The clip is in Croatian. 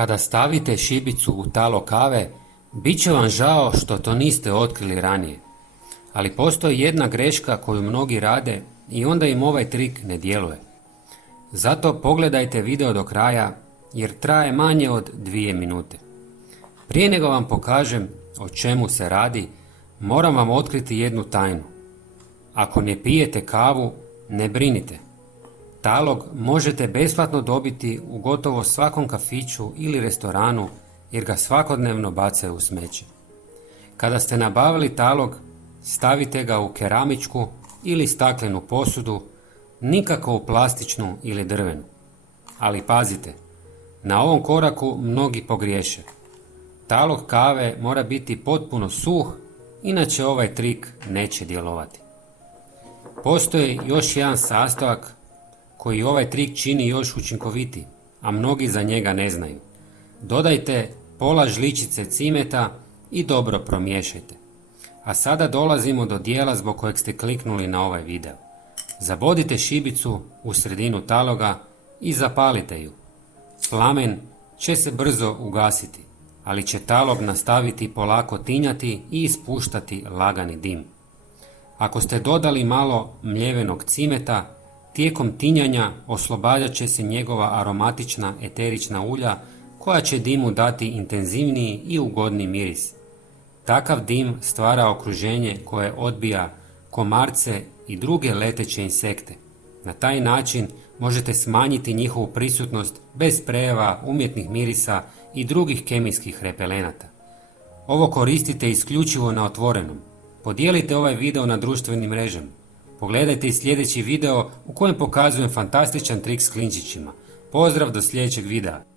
Kada stavite šibicu u talo kave, bit će vam žao što to niste otkrili ranije. Ali postoji jedna greška koju mnogi rade i onda im ovaj trik ne djeluje. Zato pogledajte video do kraja jer traje manje od 2 minute. Prije nego vam pokažem o čemu se radi, moram vam otkriti jednu tajnu. Ako ne pijete kavu, ne brinite. Talog možete besplatno dobiti u gotovo svakom kafiću ili restoranu jer ga svakodnevno bacaju u smeće. Kada ste nabavili talog, stavite ga u keramičku ili staklenu posudu, nikako u plastičnu ili drvenu. Ali pazite, na ovom koraku mnogi pogriješe. Talog kave mora biti potpuno suh, inače ovaj trik neće djelovati. Postoji još jedan sastojak koji ovaj trik čini još učinkovitiji, a mnogi za njega ne znaju. Dodajte pola žličice cimeta i dobro promiješajte. A sada dolazimo do dijela zbog kojeg ste kliknuli na ovaj video. Zabodite šibicu u sredinu taloga i zapalite ju. Plamen će se brzo ugasiti, ali će talog nastaviti polako tinjati i ispuštati lagani dim. Ako ste dodali malo mljevenog cimeta, tijekom tinjanja oslobađat će se njegova aromatična eterična ulja koja će dimu dati intenzivniji i ugodni miris. Takav dim stvara okruženje koje odbija komarce i druge leteće insekte. Na taj način možete smanjiti njihovu prisutnost bez sprejeva, umjetnih mirisa i drugih kemijskih repelenata. Ovo koristite isključivo na otvorenom. Podijelite ovaj video na društvenim mrežama. Pogledajte i sljedeći video u kojem pokazujem fantastičan trik s klinčićima. Pozdrav do sljedećeg videa.